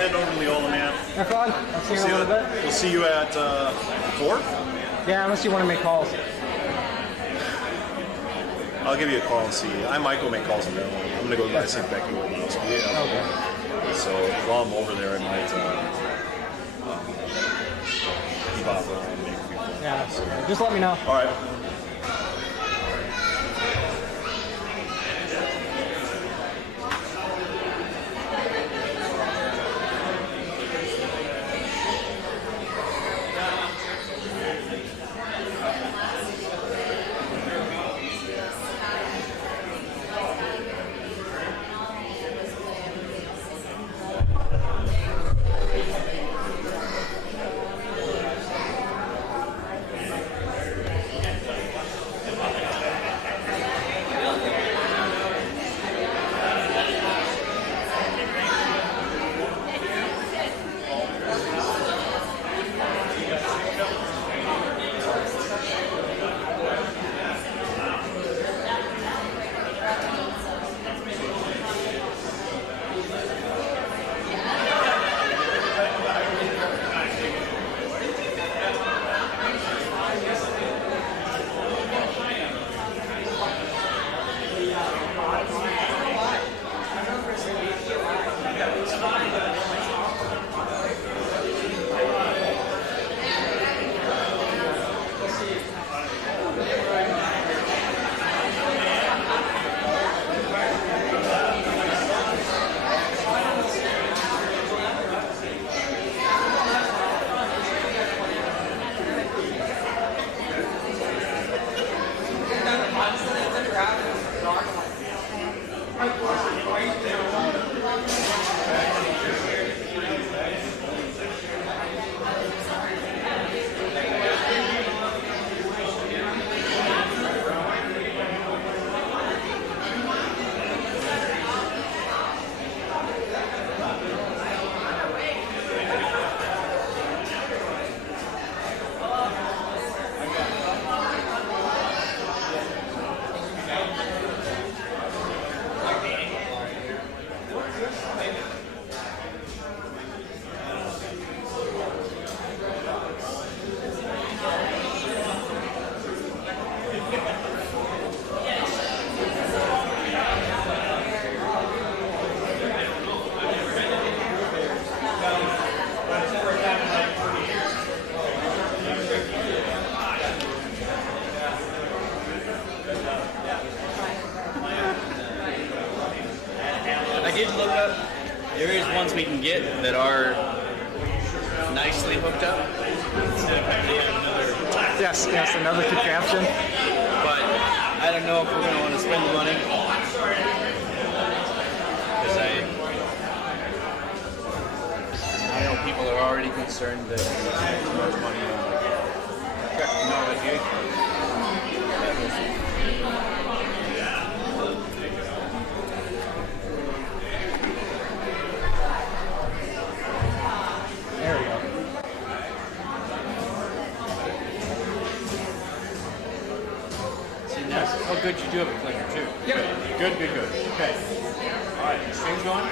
heading over to Leola, man. Have fun. I'll see you in a little bit. We'll see you at 4? Yeah, unless you want to make calls. I'll give you a call and see. I might go make calls in Maryland. I'm going to go by see Becky old house. Yeah. Okay. So while I'm over there, I might pop around and make a few calls. Yeah, so just let me know. All right. I did look up. There is ones we can get that are nicely hooked up. Yes, another contraption. But I don't know if we're going to want to spend the money. Because I know people are already concerned that we're spending too much money on technology. There we go. See, that's how good you do have a clicker, too. Yep. Good. Okay. All right, stream's going?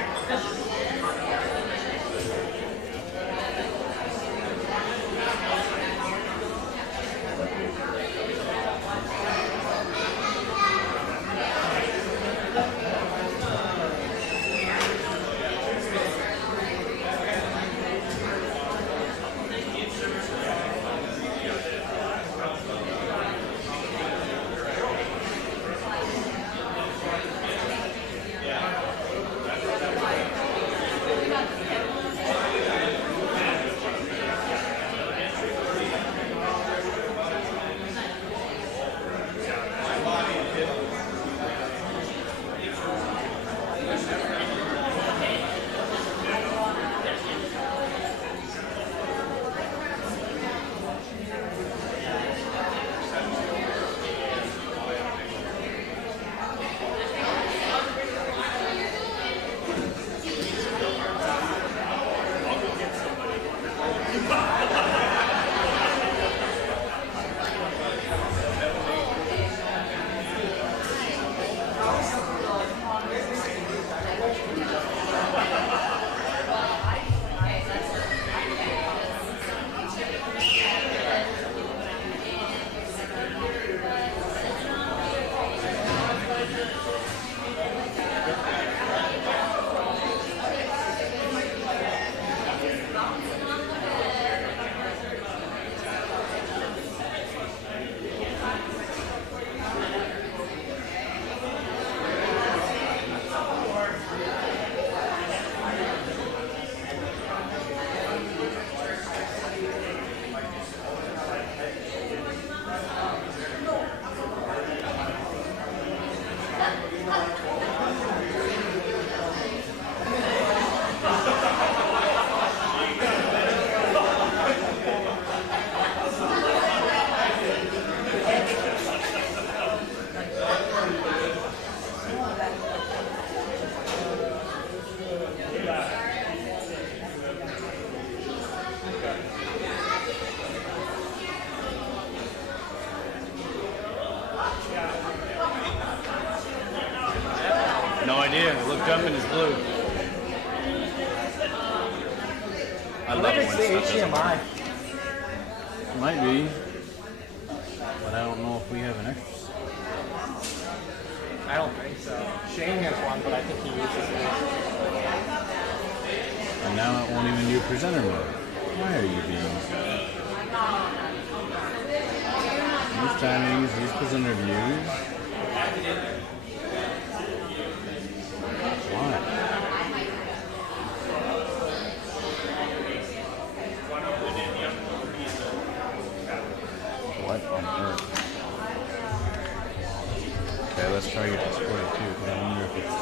No idea. It looked up and it's blue. I love What it if it's when the stuff doesn't work. HDMI? Might be. But I don't know if we have an extra. I don't think so. Shane has one, but I think he uses it. And now it won't even do presenter mode. Why are you being... Each time I use these presenter views. Why? What on earth? Okay, let's try your display too, because I wonder if it's...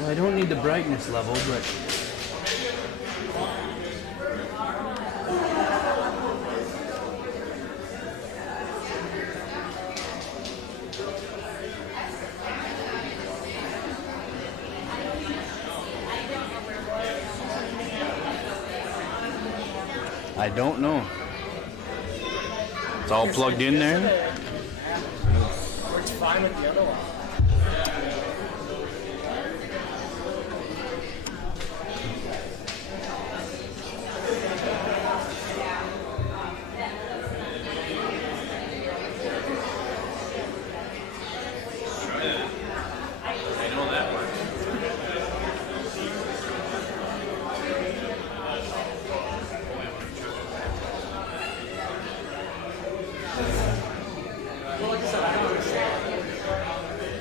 Well, I don't need the brightness level, but... I don't know. It's all plugged in there. Works fine with the other one. I know that works.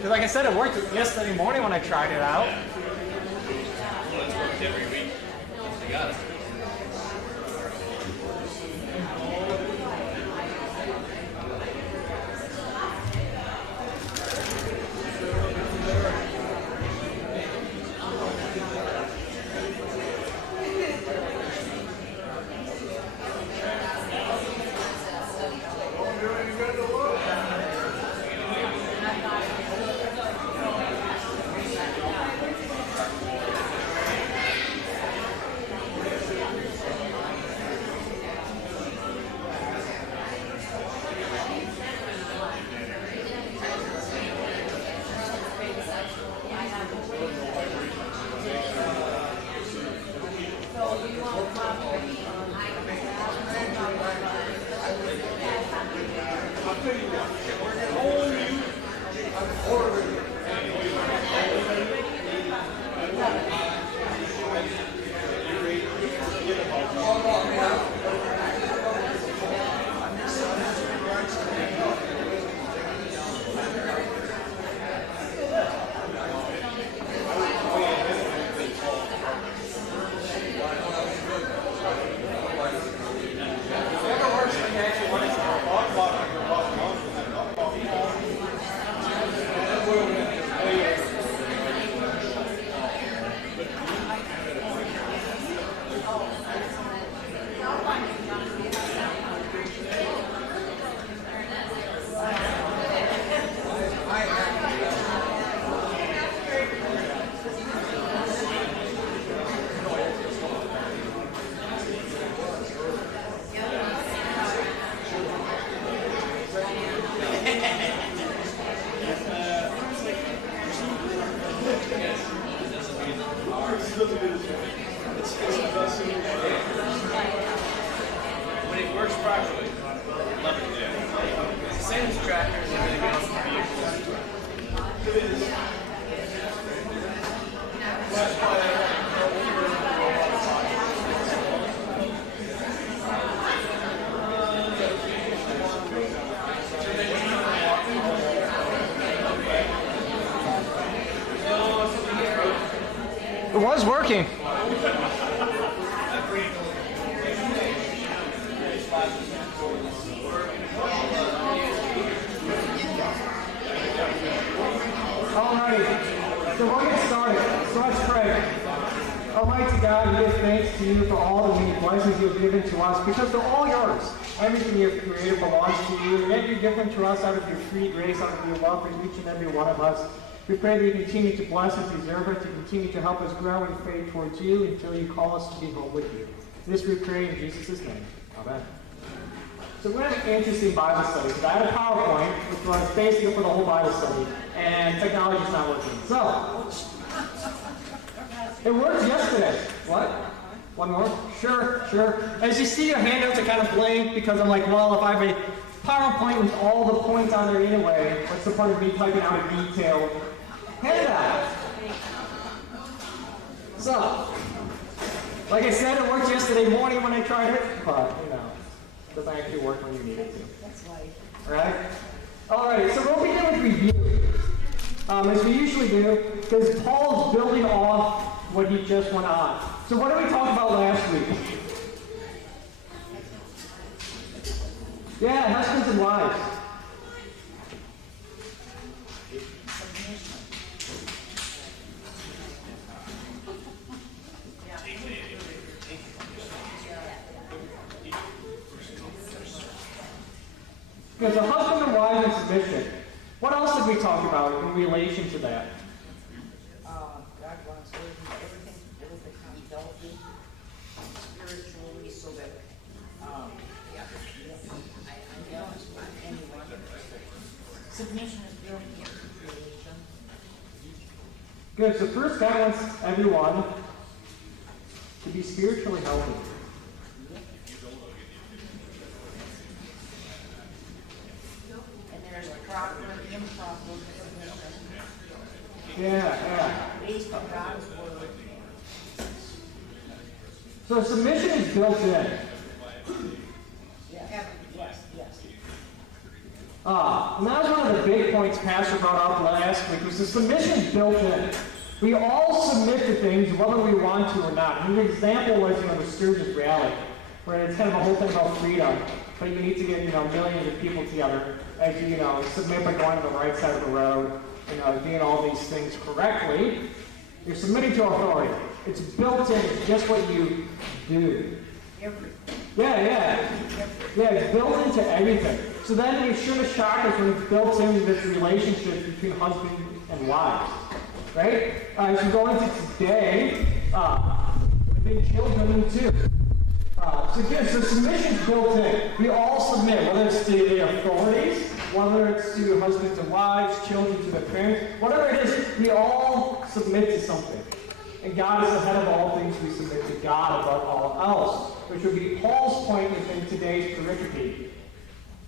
Like I said, it worked yesterday morning when I tried it out. Well, it's worked every week. I got it. When it works properly, love it. Yeah. It's the same as tractors and everything else in vehicles. It was working. Alrighty, so we'll get started. So let's pray. Almighty God, we give thanks to you for all the many blessings you've given to us, because they're all yours. Everything you've created belongs to you, and yet you give them to us out of your free grace, out of your love for each and every one of us. We pray that you continue to bless and preserve us, to continue to help us grow in faith towards you until you call us to be home with you. This we pray in Jesus' name. Amen. So we're going to have an interesting Bible study. So I had a PowerPoint, which was basically for the whole Bible study, and technology's not working. So, it worked yesterday. What? One more? Sure. As you see, your handouts are kind of blank because I'm like, well, if I have a PowerPoint with all the points on there anyway, what's the point of me typing out a detailed handout? So, like I said, it worked yesterday morning when I tried it, but, it doesn't actually work when you need it to. That's right. Right? Alright, so we'll begin with review. As we usually do, because Paul's building off what he just went on. So what did we talk about last week? Yeah, husbands and wives. Because a husband and wife and submission. What else did we talk about in relation to that? God wants everything to become healthy spiritually so that submission is built into creation. Good, so first God wants everyone to be spiritually healthy. And there's proper and improper submission Yeah. based on God's word. So submission is built in. Yes. And that was one of the big points Pastor brought up last week, was the submission is built in. We all submit to things whether we want to or not. And the example was, the Stewardship rally, where it's kind of a whole thing about freedom, but you need to get, millions of people together as you, submit by going to the right side of the road, doing all these things correctly. You're submitting to authority. It's built in. It's just what you do. Yeah, it's built into everything. So then it should have shocked us when it's built into this relationship between husband and wives. Right? As we go into today, within children too. So submission's built in. We all submit, whether it's to the authorities, whether it's to husbands and wives, children to their parents, whatever it is, we all submit to something. And God is the head of all things. We submit to God above all else, which would be Paul's point within today's pericope.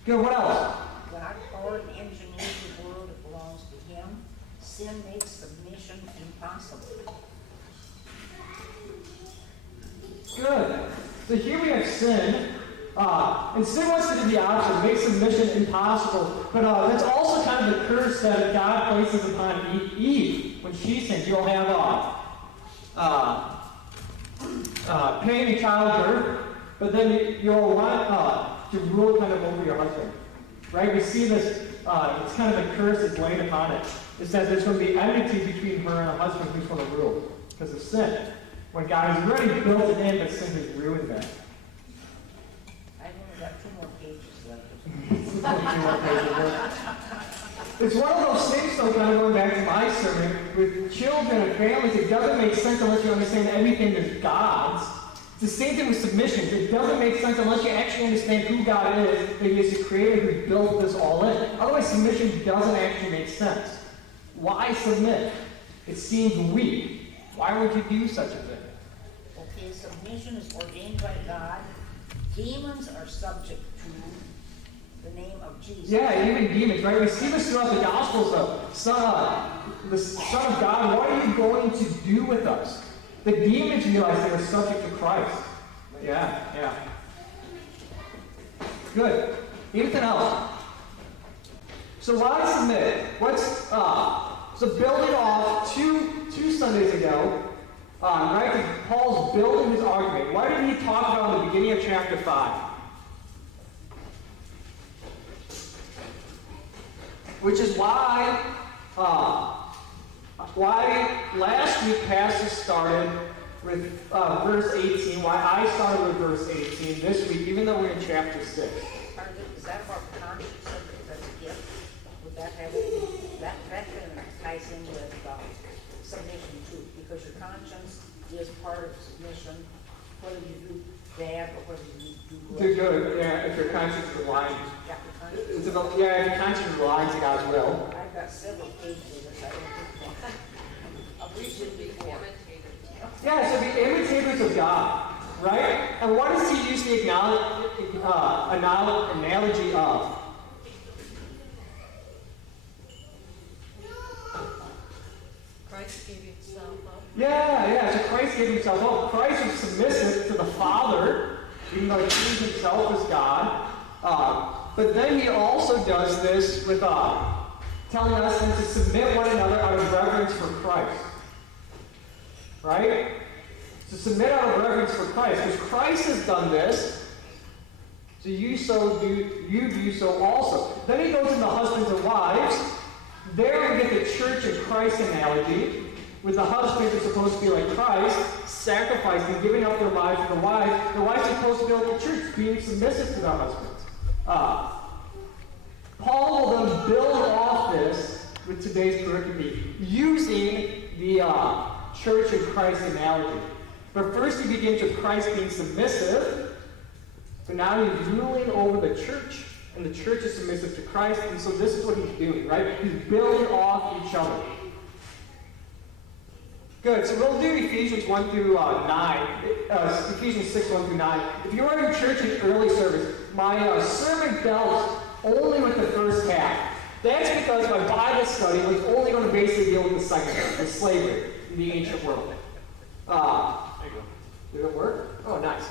Good, what else? God poured and engineered the world that belongs to Him. Sin makes submission impossible. Good. So here we have sin. And sin wants to do the opposite, make submission impossible. But that's also kind of the curse that God places upon Eve when she sins. You'll have pain in childbirth, but then you'll want to rule kind of over your husband. Right? We see this, it's kind of the curse that's laid upon it. It says there's going to be enmity between her and her husband who's going to rule because of sin. When God has already built it in, but sin has ruined that. I've only got 2 more pages left. It's one of those things, though, kind of going back to my sermon, with children and families, it doesn't make sense unless you understand everything is God's. It's the same thing with submission. It doesn't make sense unless you actually understand who God is, that He is the Creator who built this all in. Otherwise, submission doesn't actually make sense. Why submit? It seems weak. Why would you do such a thing? Okay, submission is ordained by God. Demons are subject to the name of Jesus. Yeah, even demons, right? We see this throughout the Gospels, though. The Son of God, what are you going to do with us? The demons realized they were subject to Christ. Yeah. Good. Anything else? So why submit? So building off two Sundays ago, right? Paul's building his argument. Why did he talk about in the beginning of chapter 5? Which is why last week Pastor started with verse 18, why I started with verse 18 this week, even though we're in chapter 6. Is that about conscience? That's a gift. Would that have that kind of ties in with conscience is part of submission, whether you do bad or whether you do Do good. good, yeah, if your conscience is aligned. Yeah, the conscience. It's about, yeah, if your conscience is aligned to God's will. I've got several pages of this. I don't think one. I've reached it before. Yeah, so be imitators of God, right? And what does he use the analogy of? Christ gave himself up. Yeah, so Christ gave himself up. Christ was submissive to the Father, even though he himself was God. But then he also does this with telling us to submit one another out of reverence for Christ. Right? To submit out of reverence for Christ. Because Christ has done this, so you do so also. Then he goes into husbands and wives. There we get the church and Christ analogy, with the husbands are supposed to be like Christ, sacrificing, giving up their lives for the wives. The wives are supposed to be like the church, being submissive to their husbands. Paul will then build off this with today's pericope, using the church and Christ analogy. But first he begins with Christ being submissive, but now he's ruling over the church, and the church is submissive to Christ, and so this is what he's doing, right? He's building off each other. Good, so we'll do Ephesians 1 through 9, Ephesians 6, 1 through 9. If you were in church in early service, my sermon dealt only with the first half. That's because my Bible study was only going to basically deal with the second half, with slavery in the ancient world. There you go. Did it work? Oh, nice.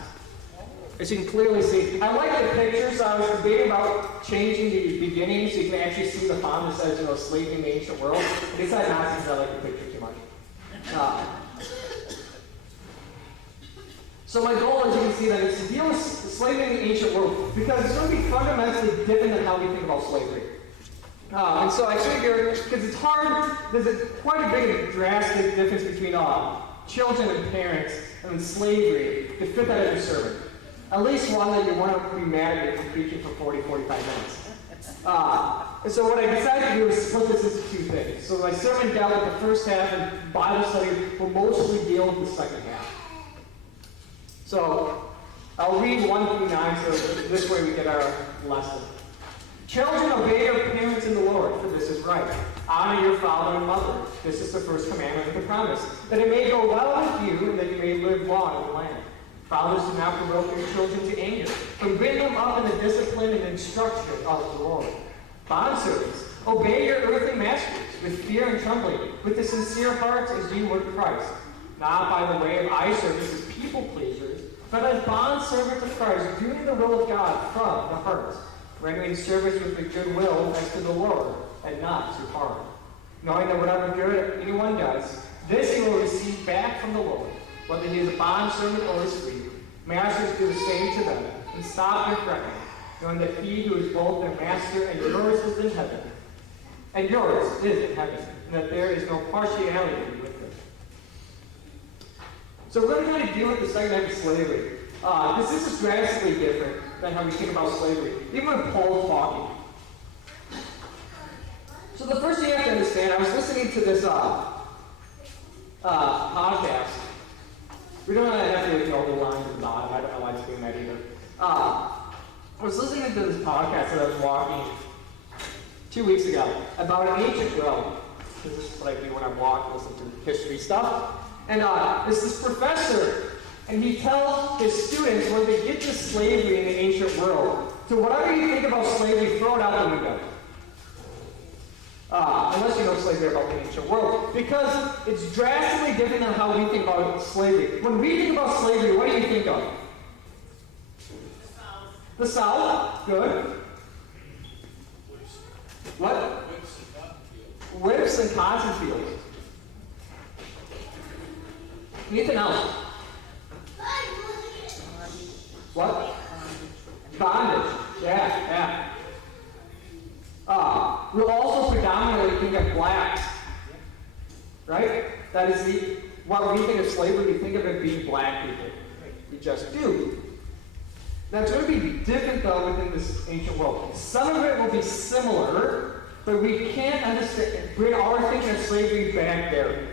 As you can clearly see, I like the pictures. I was debating about changing the beginning so you can actually see the font that says, slavery in the ancient world. I decided not to because I like the picture too much. So my goal, as you can see, that is to deal with slavery in the ancient world because it's going to be fundamentally different than how we think about slavery. And so I figured, because it's hard, there's quite a big drastic difference between children and parents and then slavery to fit that in your sermon. At least one that you want to be mad at me for preaching for 40, 45 minutes. And so what I decided to do is split this into two things. So my sermon dealt with the first half, and Bible study will mostly deal with the second half. So I'll read 1 through 9, so this way we get our lesson. Children, obey your parents in the Lord, for this is right. Honor your father and mother. This is the first commandment of the promise, that it may go well with you, and that you may live long in the land. Fathers, do not provoke your children to anger, but bring them up in the discipline and instruction of the Lord. Bondservants, obey your earthly masters with fear and trembling, with a sincere heart as you would Christ, not by the way of eye service as people pleasers, but as bondservants of Christ, doing the will of God from the heart, rendering service with a good will as to the Lord, and not to harm, knowing that whatever good anyone does, this he will receive back from the Lord, whether he is a bondservant or is free. Masters do the same to them, and stop your fretting, knowing that he who is both their master and yours is in heaven, and yours is in heaven, and that there is no partiality with them. So we're going to deal with the second half of slavery. This is drastically different than how we think about slavery, even when Paul's talking. So the first thing you have to understand, I was listening to this podcast. We don't have to know the lines at the bottom. I don't know why it's doing that either. I was listening to this podcast that I was walking 2 weeks ago about an ancient Rome. This is what I do when I walk, listen to history stuff. And there's this professor, and he tells his students when they get to slavery in the ancient world, so whatever you think about slavery, throw it out the window. Unless you know slavery about the ancient world. Because it's drastically different than how we think about slavery. When we think about slavery, what do you think of? The South. Good. What? Whips and cotton fields. Anything else? What? Bondage. Yeah. We'll also predominantly think of blacks. Right? That is what we think of slavery, we think of it being black people. We just do. Now it's going to be different though within this ancient world. Some of it will be similar, but we can't bring our thinking of slavery back there.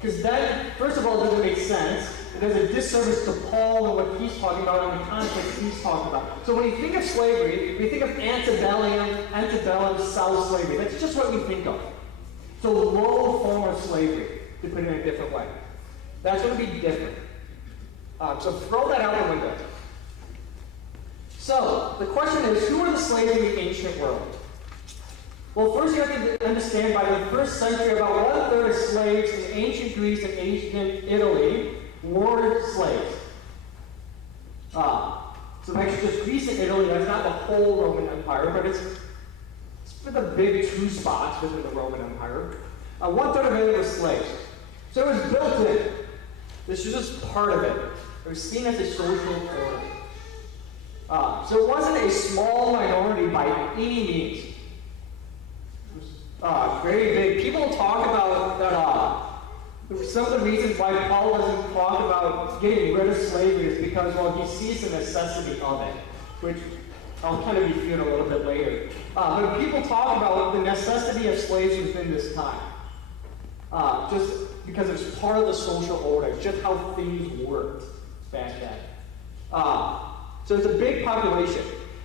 Because then, first of all, it doesn't make sense. It does a disservice to Paul and what he's talking about and the context he's talking about. So when you think of slavery, we think of antebellum South slavery. That's just what we think of. So low form of slavery, to put it in a different way. That's going to be different. So throw that out the window. So the question is, who are the slaves in the ancient world? Well, first you have to understand by the 1st century, about 1/3 of slaves in ancient Greece and ancient Italy were slaves. So actually just Greece and Italy, that's not the whole Roman Empire, but it's for the big 2 spots within the Roman Empire. 1/3 of it was slaves. So it was built in. This was just part of it. It was seen as a social order. So it wasn't a small minority by any means. Very big. People talk about that. Some of the reasons why Paul doesn't talk about getting rid of slavery is because, well, he sees the necessity of it, which I'll kind of refute a little bit later. But people talk about the necessity of slaves within this time, just because it's part of the social order. It's just how things worked back then. So it's a big population.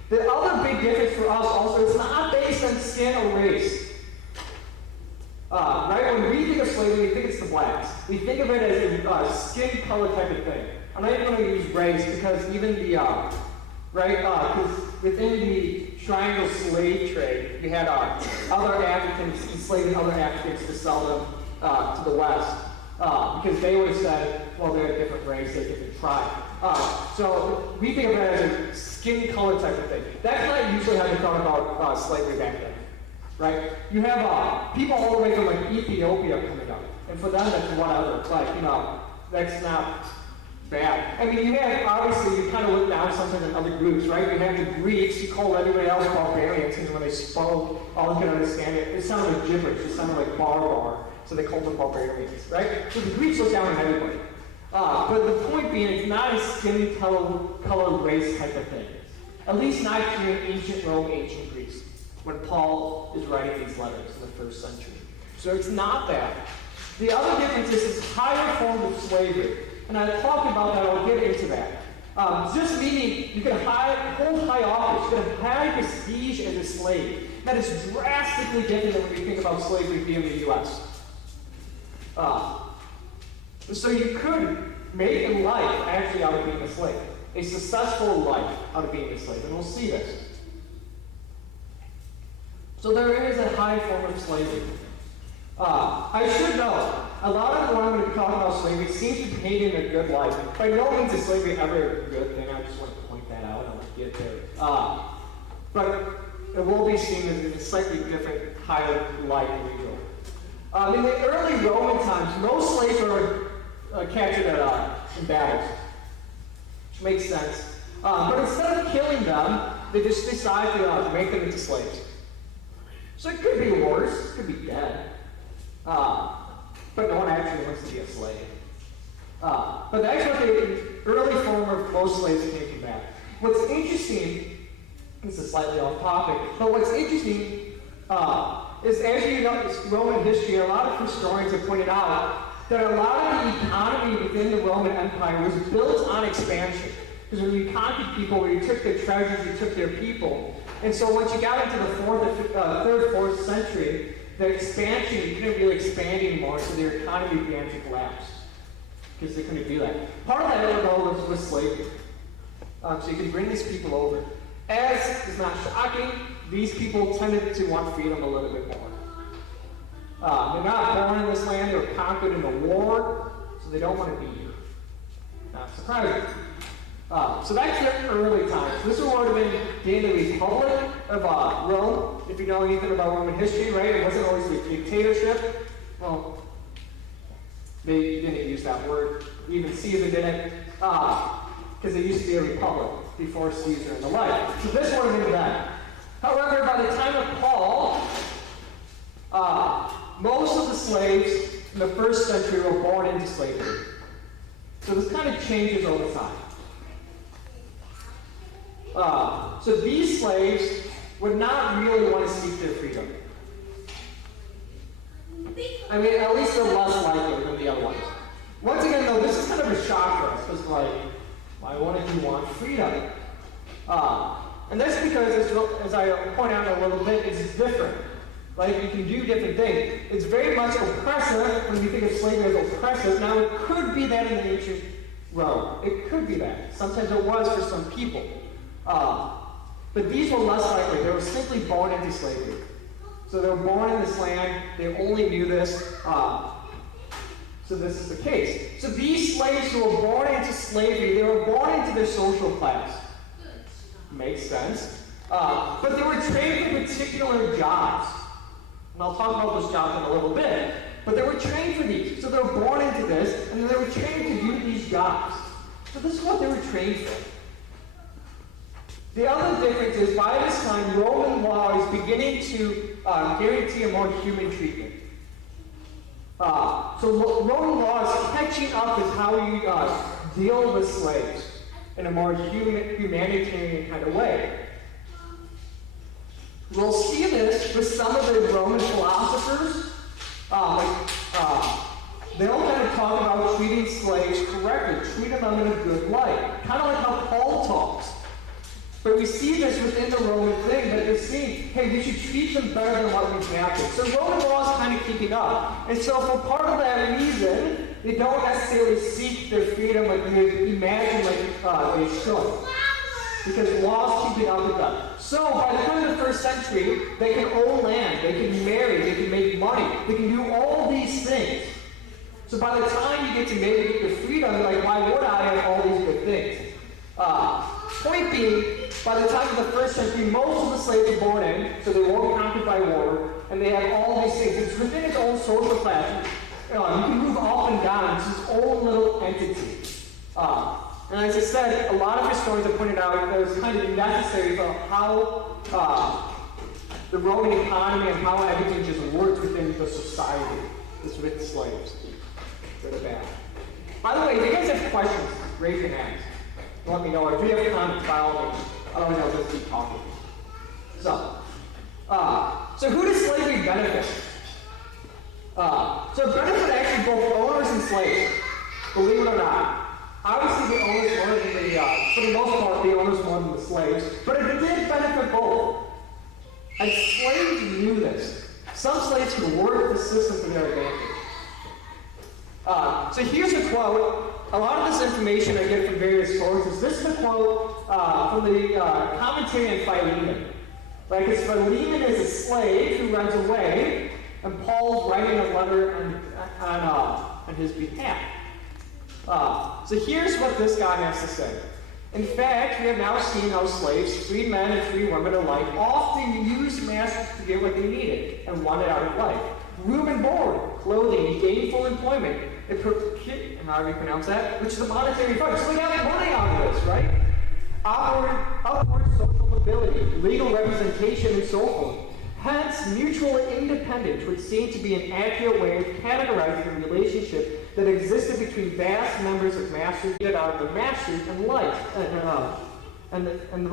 The other big difference for us also, it's not based on skin or race. Right? When we think of slavery, we think it's the blacks. We think of it as a skin color type of thing. I'm not even going to use race because even the, because within the triangle slave trade, you had other Africans enslaving other Africans to sell them to the West. Because they would have said, well, they're a different race, they're a different tribe. So we think of it as a skin color type of thing. That's not usually how they thought about slavery back then. Right? You have people all the way from like Ethiopia coming up. And for them, that's whatever. That's not bad. I mean, you have, obviously, you kind of look down sometimes in other groups, right? You have the Greeks, you call everybody else barbarians, because when they spoke, all you could understand it sounded like gibberish, it sounded like barbar, so they called them barbarians, right? So the Greeks look down on everybody. But the point being, it's not a skin color race type of thing. At least not here in ancient Rome, ancient Greece, when Paul is writing these letters in the 1st century. So it's not that. The other difference is this higher form of slavery. And I talked about that, I'll get into that. Just meaning you can hold high office, you can have high prestige as a slave. That is drastically different than when you think about slavery here in the U.S. So you could make a life actually out of being a slave. A successful life out of being a slave. And we'll see this. So there is a high form of slavery. I should know, a lot of what I'm going to talk about slavery seems to be painting a good life. By no means is slavery ever a good thing. I just want to point that out. I'll get there. But it will be seen as a slightly different, higher life than usual. In the early Roman times, most slaves were captured in battles, which makes sense. But instead of killing them, they just decide to make them into slaves. So it could be worse, it could be dead. But no one actually wants to be a slave. But that's what the early form of most slaves came from that. What's interesting, this is slightly off topic, but what's interesting is, as you know, it's Roman history, a lot of historians have pointed out that a lot of the economy within the Roman Empire was built on expansion. Because when you conquered people, when you took their treasures, you took their people. And so once you got into the 3rd, 4th century, the expansion, you couldn't really expand anymore, so their economy began to collapse. Because they couldn't do that. Part of that, though, was slavery. So you could bring these people over. As is not shocking, these people tended to want freedom a little bit more. They're not born in this land, they were conquered in the war, so they don't want to be here. Not surprising. So that's the early times. This would have been during the Republic of Rome, if you know anything about Roman history, right? It wasn't always a dictatorship. Well, they didn't use that word. Even Caesar didn't, because it used to be a republic before Caesar and the like. So this would have been that. However, by the time of Paul, most of the slaves in the 1st century were born into slavery. So this kind of changes over time. So these slaves would not really want to seek their freedom. I mean, at least they're less likely than the other ones. Once again, though, this is kind of a shock for us, because, like, why wouldn't you want freedom? And that's because, as I point out in a little bit, it's different. Like, you can do different things. It's very much oppressive when we think of slavery as oppressive. Now, it could be that in the ancient Rome. It could be that. Sometimes it was for some people. But these were less likely. They were simply born into slavery. So they were born in this land. They only knew this. So this is the case. So these slaves who were born into slavery, they were born into their social class. Makes sense. But they were trained for particular jobs. And I'll talk about those jobs in a little bit. But they were trained for these. So they were born into this, and then they were trained to do these jobs. So this is what they were trained for. The other difference is, by this time, Roman law is beginning to guarantee a more human treatment. So Roman law is catching up with how you deal with slaves in a more humanitarian kind of way. We'll see this with some of the Roman philosophers. They'll kind of talk about treating slaves correctly, treating them in a good light. Kind of like how Paul talks. But we see this within the Roman thing, that they're saying, hey, we should treat them better than what we've had. So Roman law is kind of keeping up. And so for part of that reason, they don't necessarily seek their freedom like we imagine like they should. Because law is keeping up with them. So by the time of the 1st century, they can own land, they can marry, they can make money, they can do all these things. So by the time you get to maybe get your freedom, you're like, why would I have all these good things? Point being, by the time of the 1st century, most of the slaves were born in, so they weren't conquered by war, and they had all these things. It's within its own social class. You can move up and down. It's its own little entity. And as I said, a lot of historians have pointed out that it was kind of necessary for how the Roman economy and how everything just worked within the society. It's with slaves. Good or bad. By the way, if you guys have questions, raise your hands. Let me know. If you have comments, by all means. I don't know, just keep talking. So who does slavery benefit? So it benefits actually both owners and slaves, believe it or not. Obviously, the owners more than for the most part, the owners more than the slaves, but it did benefit both. And slaves knew this. Some slaves could work the system to their advantage. So here's a quote. A lot of this information I get from various sources. This is a quote from the commentary on Philemon. Like, it's Philemon is a slave who runs away, and Paul's writing a letter on his behalf. So here's what this guy has to say. In fact, we have now seen how slaves, free men and free women alike, often used masters to get what they needed and wanted out of life. Room and board, clothing, gainful employment, however you pronounce that, which is a monetary fund. So we got money out of this, right? Upward social mobility, legal representation, and so forth. Hence, mutual independence would seem to be an accurate way of categorizing the relationship that existed between vast numbers of masters out of the masters and the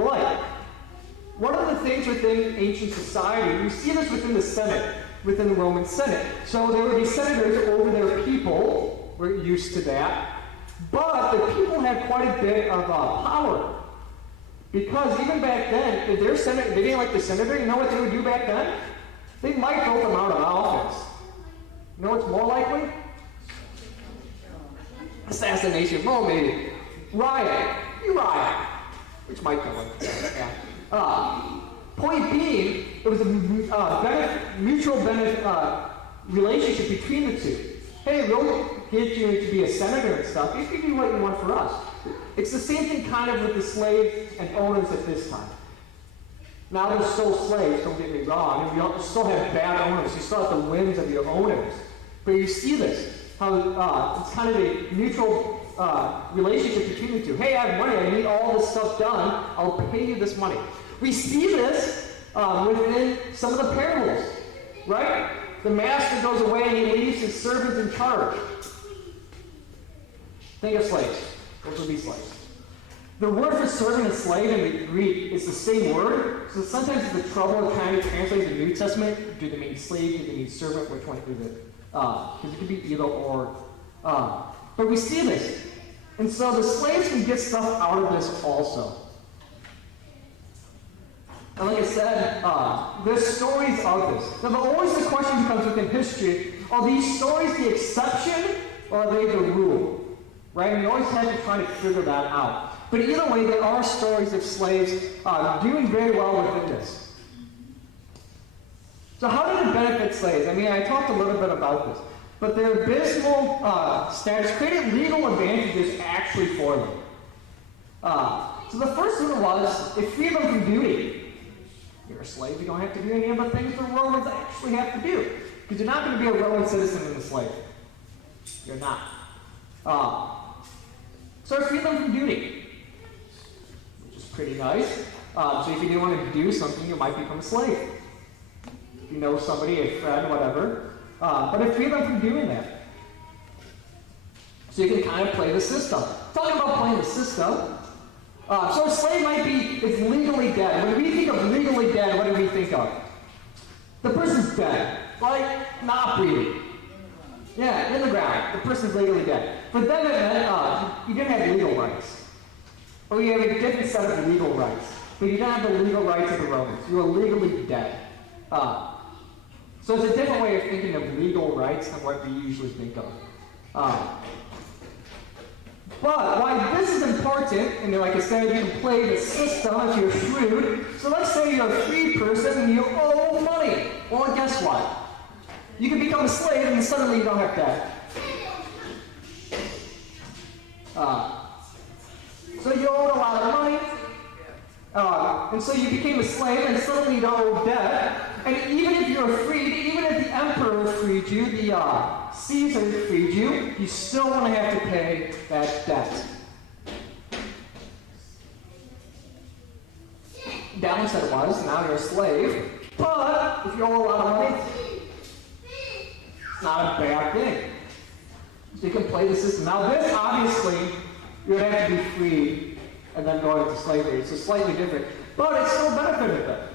like. One of the things within ancient society, we see this within the Senate, within the Roman Senate. So there would be senators over their people. We're used to that. But the people had quite a bit of power. Because even back then, if their senator, they didn't like the senator, you know what they would do back then? They might vote them out of office. You know what's more likely? Assassination. Well, maybe. Riot. You riot. Which might come like that. Point being, it was a mutual benefit relationship between the two. Hey, we'll get you to be a senator and stuff. You can do what you want for us. It's the same thing kind of with the slaves and owners at this time. Now they're still slaves, don't get me wrong, and you still have bad owners. You still have the whims of your owners. But you see this, how it's kind of a mutual relationship between the two. Hey, I have money, I need all this stuff done, I'll pay you this money. We see this within some of the parables, right? The master goes away and he leaves his servants in charge. Think of slaves. Those would be slaves. The word for servant and slave in the Greek is the same word, so sometimes it's the trouble of trying to translate the New Testament. Do they mean slave? Do they mean servant? Which one is it? Because it could be either or. But we see this. And so the slaves can get stuff out of this also. And like I said, there's stories of this. Now, always the question becomes within history, are these stories the exception or are they the rule? Right? And you always have to try to figure that out. But either way, there are stories of slaves doing very well within this. So how did it benefit slaves? I mean, I talked a little bit about this. But their abysmal status created legal advantages actually for them. So the first one was, it freed them from duty. You're a slave, you don't have to do any of the things the Romans actually have to do. Because you're not going to be a Roman citizen in a slave. You're not. So it freed them from duty, which is pretty nice. So if you do want to do something, you might become a slave. If you know somebody, a friend, whatever. But it freed them from doing that. So you can kind of play the system. Talking about playing the system, so a slave might be, it's legally dead. When we think of legally dead, what do we think of? The person's dead. Like, not breathing. Yeah, in the ground. The person's legally dead. But then it meant you didn't have legal rights. Or you have a different set of legal rights. But you didn't have the legal rights of the Romans. You were legally dead. So it's a different way of thinking of legal rights than what we usually think of. But why this is important, and like I said, you can play the system if you're shrewd. So let's say you're a free person and you owe money. Well, guess what? You can become a slave and suddenly you don't have debt. So you owed a lot of money, and so you became a slave and suddenly you don't owe debt. And even if you're freed, even if the emperor freed you, the Caesar freed you, you still want to have to pay that debt. Downside was, now you're a slave, but if you owe a lot of money, it's not a bad thing. So you can play the system. Now this, obviously, you would have to be freed and then go into slavery. It's slightly different, but it still benefited them.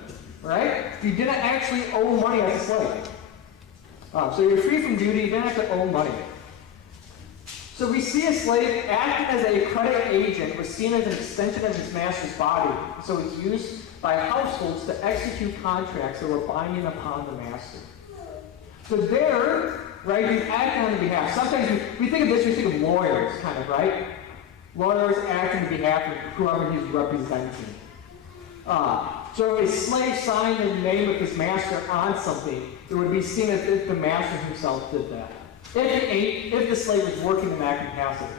Right? You didn't actually owe money as a slave. So you're free from duty, you didn't have to owe money. So we see a slave acting as a credit agent was seen as an extension of his master's body. So it's used by households to execute contracts that were binding upon the master. So there, right, he's acting on the behalf. Sometimes we think of this, we think of lawyers, kind of, right? Lawyers act on behalf of whoever he's representing. So if a slave signed the name of his master on something, it would be seen as if the master himself did that. If the slave was working in that capacity.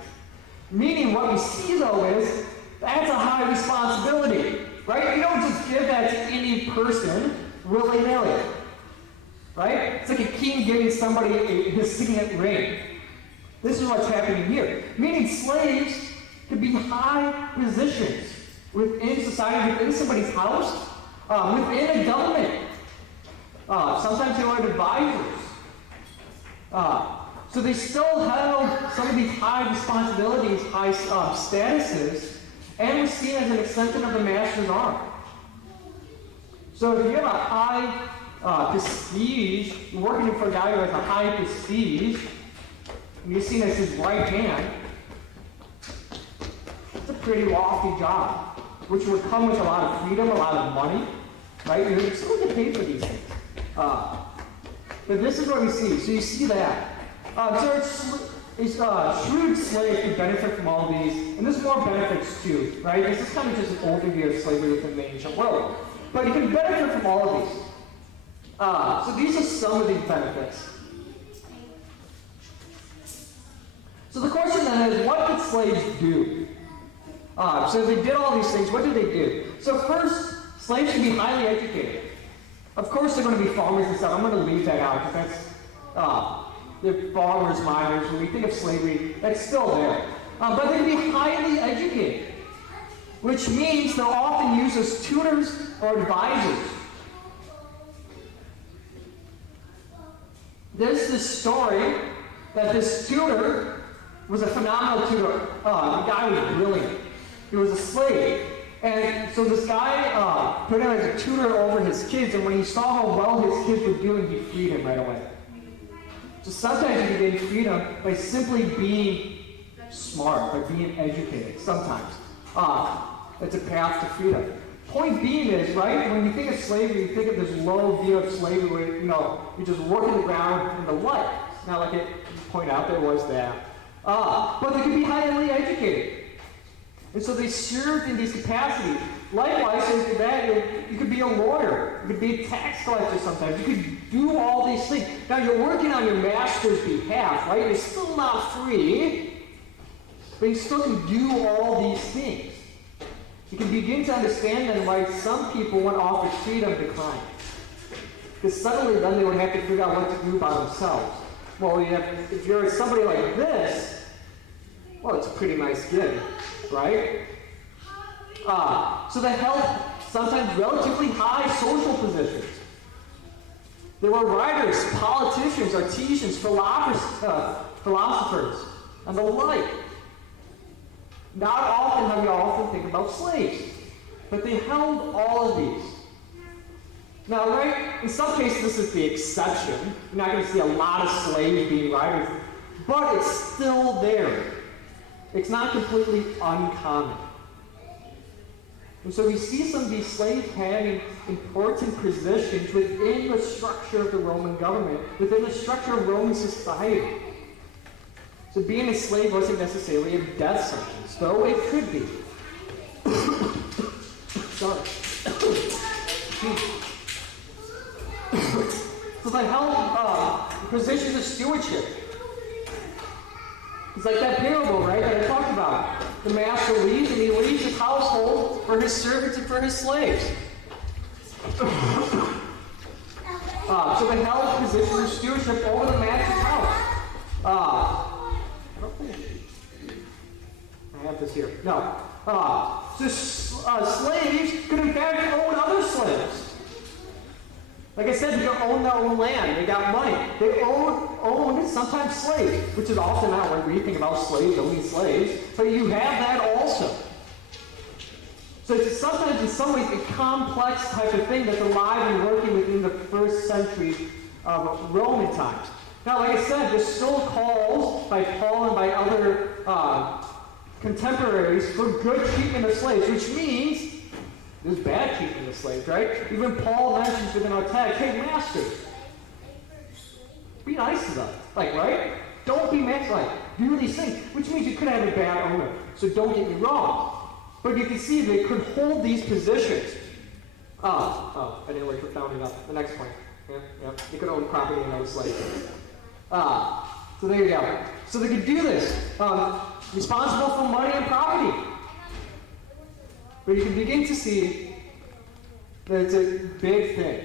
Meaning what we see though is, that's a high responsibility. Right? You don't just give that to any person willy-nilly. Right? It's like a king giving somebody his signet ring. This is what's happening here. Meaning slaves could be high positions within society, within somebody's house, within a government. Sometimes they were advisors. So they still held some of these high responsibilities, high statuses, and was seen as an extension of the master's arm. So if you have a high prestige, you're working for a guy who has a high prestige, and you're seen as his right hand, it's a pretty lofty job, which would come with a lot of freedom, a lot of money, right? You still get paid for these things. But this is what we see. So you see that. So shrewd slave can benefit from all of these, and there's more benefits too, right? This is kind of just an overview of slavery within the ancient world. But you can benefit from all of these. So these are some of these benefits. So the question then is, what did slaves do? So they did all these things, what did they do? So first, slaves should be highly educated. Of course they're going to be farmers and stuff. I'm going to leave that out because that's the farmers, miners. When we think of slavery, that's still there. But they'd be highly educated, which means they're often used as tutors or advisors. There's this story that this tutor was a phenomenal tutor. The guy was brilliant. He was a slave. And so this guy put him as a tutor over his kids, and when he saw how well his kids were doing, he freed him right away. So sometimes you can gain freedom by simply being smart, by being educated. Sometimes. It's a path to freedom. Point being is, right, when you think of slavery, you think of this low view of slavery where, you're just working the ground and the like. It's not like it point out there was that. But they could be highly educated. And so they served in these capacities. Likewise, after that, you could be a lawyer. You could be a tax collector sometimes. You could do all these things. Now, you're working on your master's behalf, right? You're still not free, but you still can do all these things. You can begin to understand then why some people, when offered freedom, decline. Because suddenly then they would have to figure out what to do by themselves. Well, if you're somebody like this, well, it's a pretty nice gig, right? So they held sometimes relatively high social positions. There were writers, politicians, artisans, philosophers, and the like. Not often how we often think about slaves, but they held all of these. Now, right, in some cases this is the exception. You're not going to see a lot of slaves being writers, but it's still there. It's not completely uncommon. And so we see some of these slaves having important positions within the structure of the Roman government, within the structure of Roman society. So being a slave wasn't necessarily a death sentence, though it could be. Sorry. So they held positions of stewardship. It's like that parable, right, that I talked about. The master leaves, and he leaves his household for his servants and for his slaves. So they held positions of stewardship over the master's house. I have this here. No. So slaves could in fact own other slaves. Like I said, they could own their own land. They got money. They owned sometimes slaves, which is often not when we think about slaves, owning slaves. But you have that also. So it's sometimes in some ways a complex type of thing that's alive and working within the first century of Roman times. Now, like I said, there's still calls by Paul and by other contemporaries for good treatment of slaves, which means there's bad treatment of slaves, right? Even Paul mentions within our text, hey, masters, be nice to them. Like, right? Don't be masters. Like, do these things, which means you could have a bad owner. So don't get me wrong. But you can see they could hold these positions. I didn't really put down enough. The next point. Yeah. They could own property and own slaves. So there you go. So they could do this. Responsible for money and property. But you can begin to see that it's a big thing.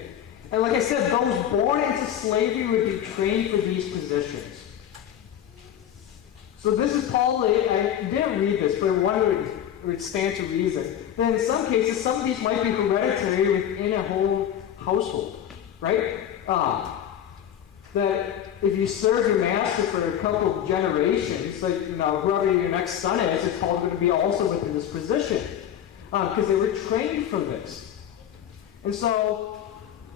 And like I said, those born into slavery would be trained for these positions. So this is Paul. I didn't read this, but I wonder it would stand to reason. Then in some cases, some of these might be hereditary within a whole household, right? That if you serve your master for a couple of generations, like whoever your next son is, it's probably going to be also within this position, because they were trained for this. And so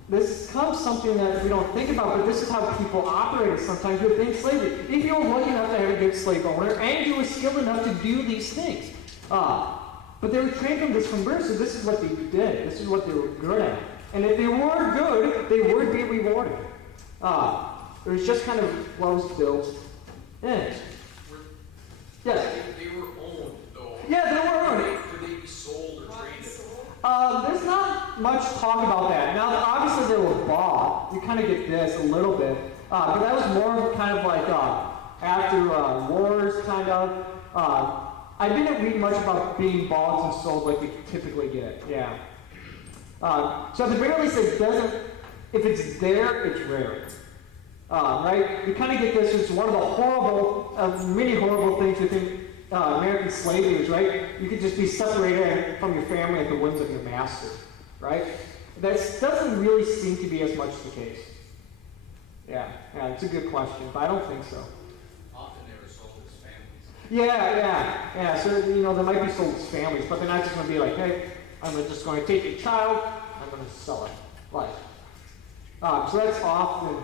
this becomes something that we don't think about, but this is how people operate sometimes within slavery. If you were lucky enough to have a good slave owner, and you were skilled enough to do these things, but they were trained from this from birth, so this is what they did. This is what they were good at. And if they were good, they would be rewarded. It was just kind of what was built in. Yes? They were owned, though. Yeah, they were owned. Could they be sold or traded? There's not much talk about that. Now, obviously they were bought. You kind of get this a little bit. But that was more kind of like after wars, kind of. I didn't read much about being bought and sold like we typically get. Yeah. So at the very least, it doesn't. If it's there, it's rare. Right? You kind of get this. It's one of the horrible, many horrible things within American slavery, right? You could just be separated from your family at the whims of your master, right? That doesn't really seem to be as much the case. Yeah, it's a good question, but I don't think so. Often they were sold as families. Yeah. So, they might be sold as families, but they're not just going to be like, hey, I'm just going to take your child, I'm going to sell it. Like, so that's often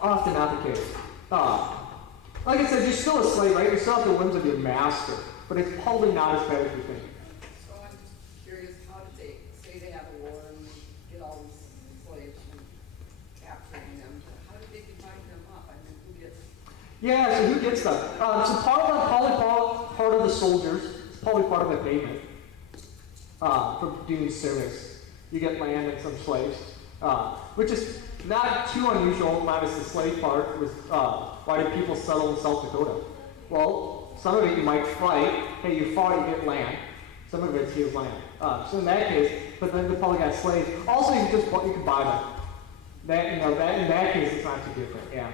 Often not the case. Like I said, you're still a slave, right? You still have the whims of your master, but it's probably not as bad as you think. So I'm just curious, how did they, say they have a war and get all these slaves and capturing them, how did they divide them up? I mean, who gets? Yeah, so who gets them? So part of the soldiers, it's probably part of the payment for doing service. You get land and some slaves, which is not too unusual, minus the slave part. Was why did people settle in South Dakota? Well, some of it you might fight. Hey, you fought, you get land. Some of it's your land. So in that case, but then they probably got slaves. Also, you can buy them. That in that case, it's not too different. Yeah.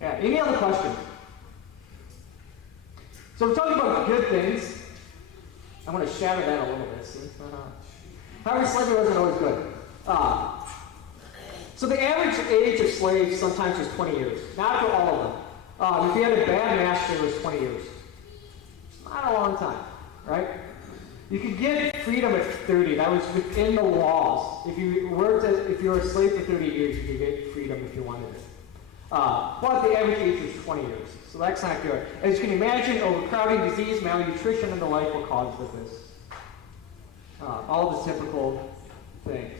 Yeah. Any other questions? So we're talking about good things. I'm going to shatter that a little bit. See? Having slavery wasn't always good. So the average age of slaves sometimes was 20 years. Not for all of them. If you had a bad master, it was 20 years. Not a long time, right? You could get freedom at 30. That was within the laws. If you were a slave for 30 years, you could get freedom if you wanted it. But the average age was 20 years. So that's not good. As you can imagine, overcrowding, disease, malnutrition, and the like were caused with this. All the typical things.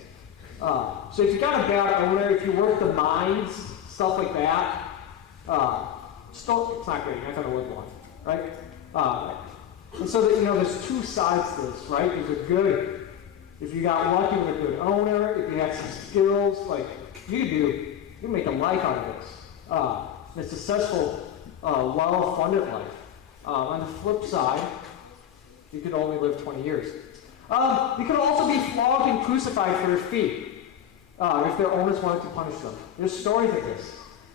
So if you got a bad owner, if you work the mines, stuff like that, still, it's not great. You're not going to live long, right? And so that, there's two sides to this, right? There's a good, if you got lucky with a good owner, if you had some skills, like you can make a life out of this. A successful, well-funded life. On the flip side, you could only live 20 years. You could also be flogged and crucified for your feet if their owners wanted to punish them. There's stories of this.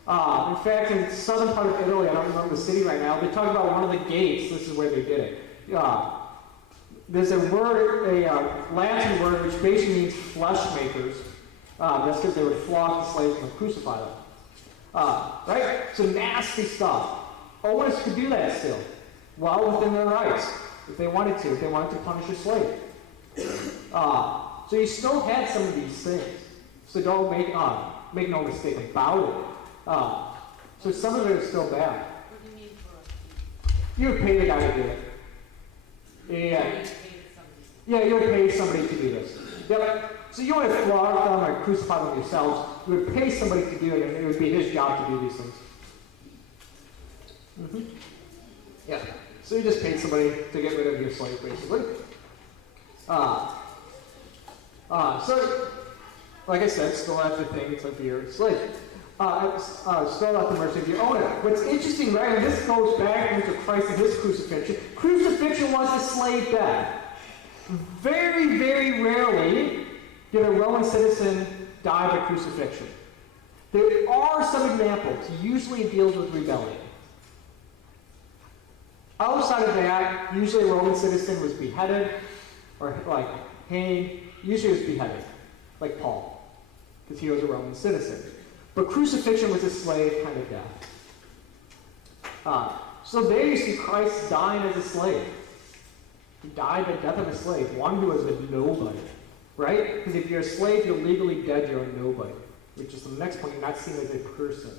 In fact, in the southern part of Italy, I don't remember the city right now, they talk about one of the gates. This is where they did it. There's a word, a Latin word, which basically means flesh makers. That's because they would flog the slaves and crucify them. Right? So nasty stuff. Owners could do that still, well within their rights, if they wanted to punish a slave. So you still had some of these things. So don't make no mistake about it. So some of it is still bad. What do you mean for? You would pay the guy to do it. Yeah. Yeah, you would pay somebody to do this. Yep. So you would flog them or crucify them yourselves. You would pay somebody to do it, and it would be his job to do these things. Mm-hmm. Yeah. So you just paid somebody to get rid of your slave, basically. So, like I said, still at the things of your slave. Still at the mercy of your owner. What's interesting, right, and this goes back into Christ and his crucifixion. Crucifixion was a slave death. Very, very rarely did a Roman citizen die by crucifixion. There are some examples. Usually it deals with rebellion. Outside of that, usually a Roman citizen was beheaded or hanged. Usually it was beheaded, like Paul, because he was a Roman citizen. But crucifixion was a slave kind of death. So there you see Christ dying as a slave. He died the death of a slave, one who was a nobody, right? Because if you're a slave, you're legally dead, you're a nobody, which is the next point, you're not seen as a person.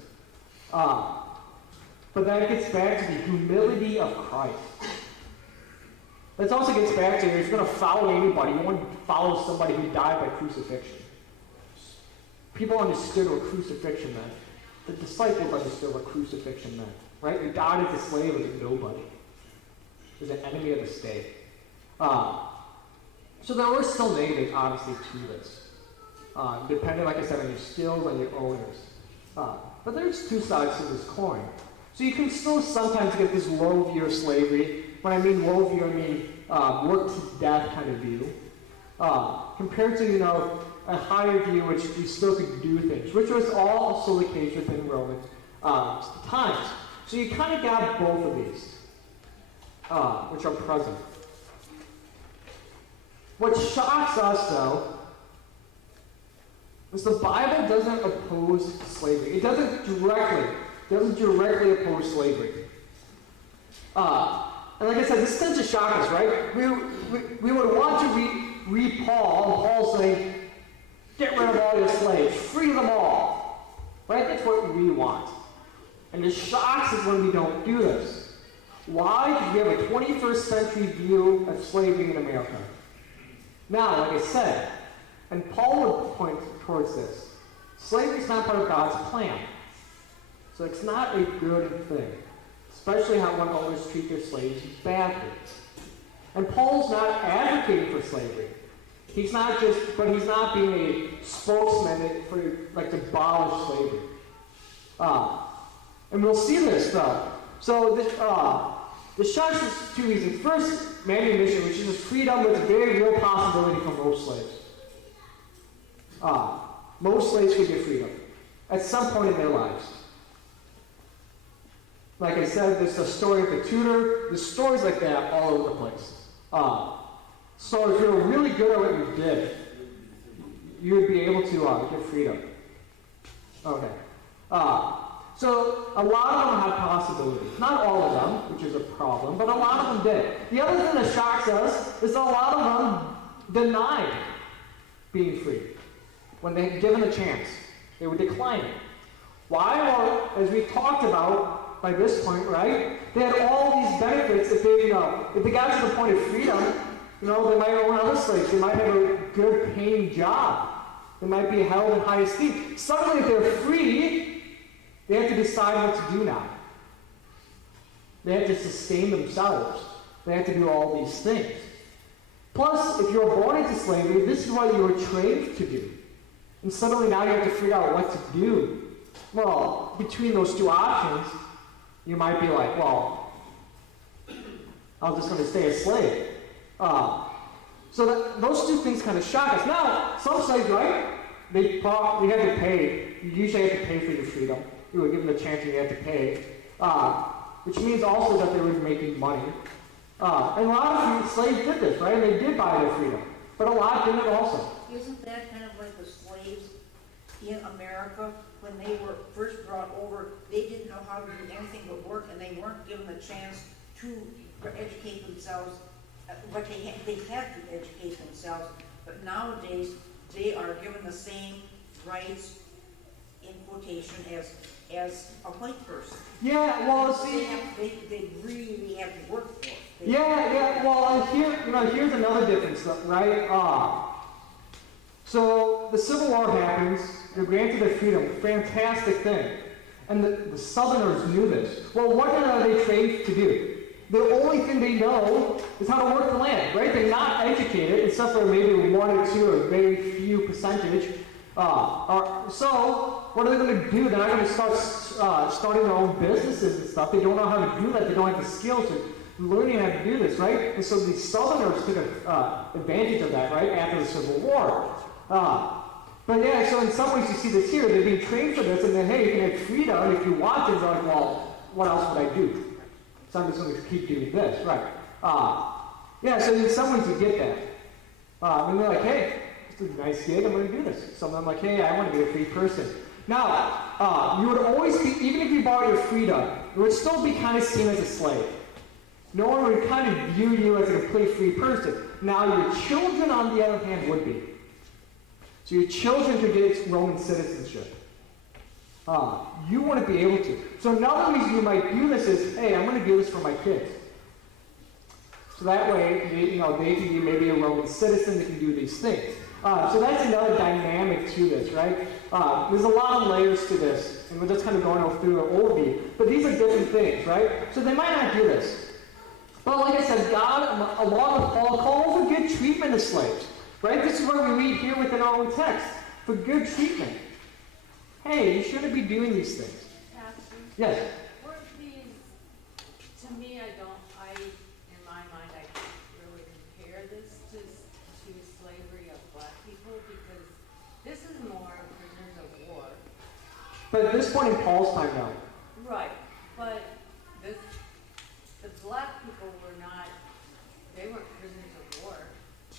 But that gets back to the humility of Christ. This also gets back to, if you're going to follow anybody, you want to follow somebody who died by crucifixion. People understood what crucifixion meant. The disciples understood what crucifixion meant, right? You died as a slave, as a nobody, as an enemy of the state. So there were still negatives, obviously, to this. Depending, like I said, on your skills, on your owners. But there's two sides to this coin. So you can still sometimes get this low view of slavery. When I mean low view, I mean work to death kind of view. Compared to, a higher view, which you still could do things, which was also the case within Roman times. So you kind of got both of these, which are present. What shocks us, though, is the Bible doesn't oppose slavery. It doesn't directly oppose slavery. And like I said, this tends to shock us, right? We would want to read Paul, and Paul saying, Get rid of all your slaves. Free them all. Right? That's what we want. And it shocks us when we don't do this. Why? Because we have a 21st century view of slavery in America. Now, like I said, and Paul would point towards this, slavery is not part of God's plan. So it's not a good thing, especially how when owners treat their slaves badly. And Paul's not advocating for slavery. He's not being a spokesman for like to abolish slavery. And we'll see this though. So this shocks us for two reasons. First, manumission, which is a freedom with a very real possibility for most slaves. Most slaves could get freedom at some point in their lives. Like I said, there's the story of the tutor. There's stories like that all over the place. So if you were really good at what you did, you would be able to get freedom. Okay. So a lot of them had possibilities. Not all of them, which is a problem, but a lot of them did. The other thing that shocks us is that a lot of them denied being free. When they had given a chance, they would decline it. Why? Well, as we've talked about by this point, right? They had all these benefits if they got to the point of freedom, they might own other slaves. They might have a good paying job. They might be held in high esteem. Suddenly, if they're free, they have to decide what to do now. They have to sustain themselves. They have to do all these things. Plus, if you're born into slavery, this is what you were trained to do. And suddenly now you have to figure out what to do. Well, between those two options, you might be like, well, I'm just going to stay a slave. So those two things kind of shock us. Now, some slaves, right? They had to pay. You usually have to pay for your freedom. You were given a chance and you had to pay. Which means also that they were making money. And a lot of slaves did this, right? And they did buy their freedom. But a lot didn't also. Isn't that kind of like the slaves in America? When they were first brought over, they didn't know how to do anything but work, and they weren't given a chance to educate themselves. But they had to educate themselves. But nowadays, they are given the same rights, in quotation, as a white person. Yeah, well, see, they really have to work for it. Well, and here's another difference, right? So the Civil War happens. They're granted their freedom. Fantastic thing. And the Southerners knew this. Well, what are they trained to do? The only thing they know is how to work the land, right? They're not educated, except for maybe 1 or 2 or very few percentage. So what are they going to do? They're not going to start starting their own businesses and stuff. They don't know how to do that. They don't have the skills to learning how to do this, right? And so the Southerners took advantage of that, right, after the Civil War. But yeah, so in some ways you see this here. They're being trained for this, and then, hey, you can have freedom. If you watch it, they're like, well, what else would I do? So I'm just going to keep doing this, right? Yeah, so in some ways you get that. And they're like, hey, this is a nice gig, I'm going to do this. Some of them are like, hey, I want to be a free person. Now, you would always be, even if you bought your freedom, you would still be kind of seen as a slave. No one would kind of view you as a complete free person. Now, your children, on the other hand, would be. So your children could get Roman citizenship. You wouldn't be able to. So another reason you might do this is, hey, I'm going to do this for my kids. So that way, they can be maybe a Roman citizen, they can do these things. So that's another dynamic to this, right? There's a lot of layers to this, and we're just kind of going through an overview. But these are different things, right? So they might not do this. But like I said, God, along with Paul, calls for good treatment of slaves. Right? This is what we read here within our own text. For good treatment. Hey, you shouldn't be doing these things. Pastor? Yes? Weren't these, to me, in my mind, I can't really compare this to slavery of black people, because this is more prisoners of war. But at this point in Paul's time, no. Right. But the black people they weren't prisoners of war.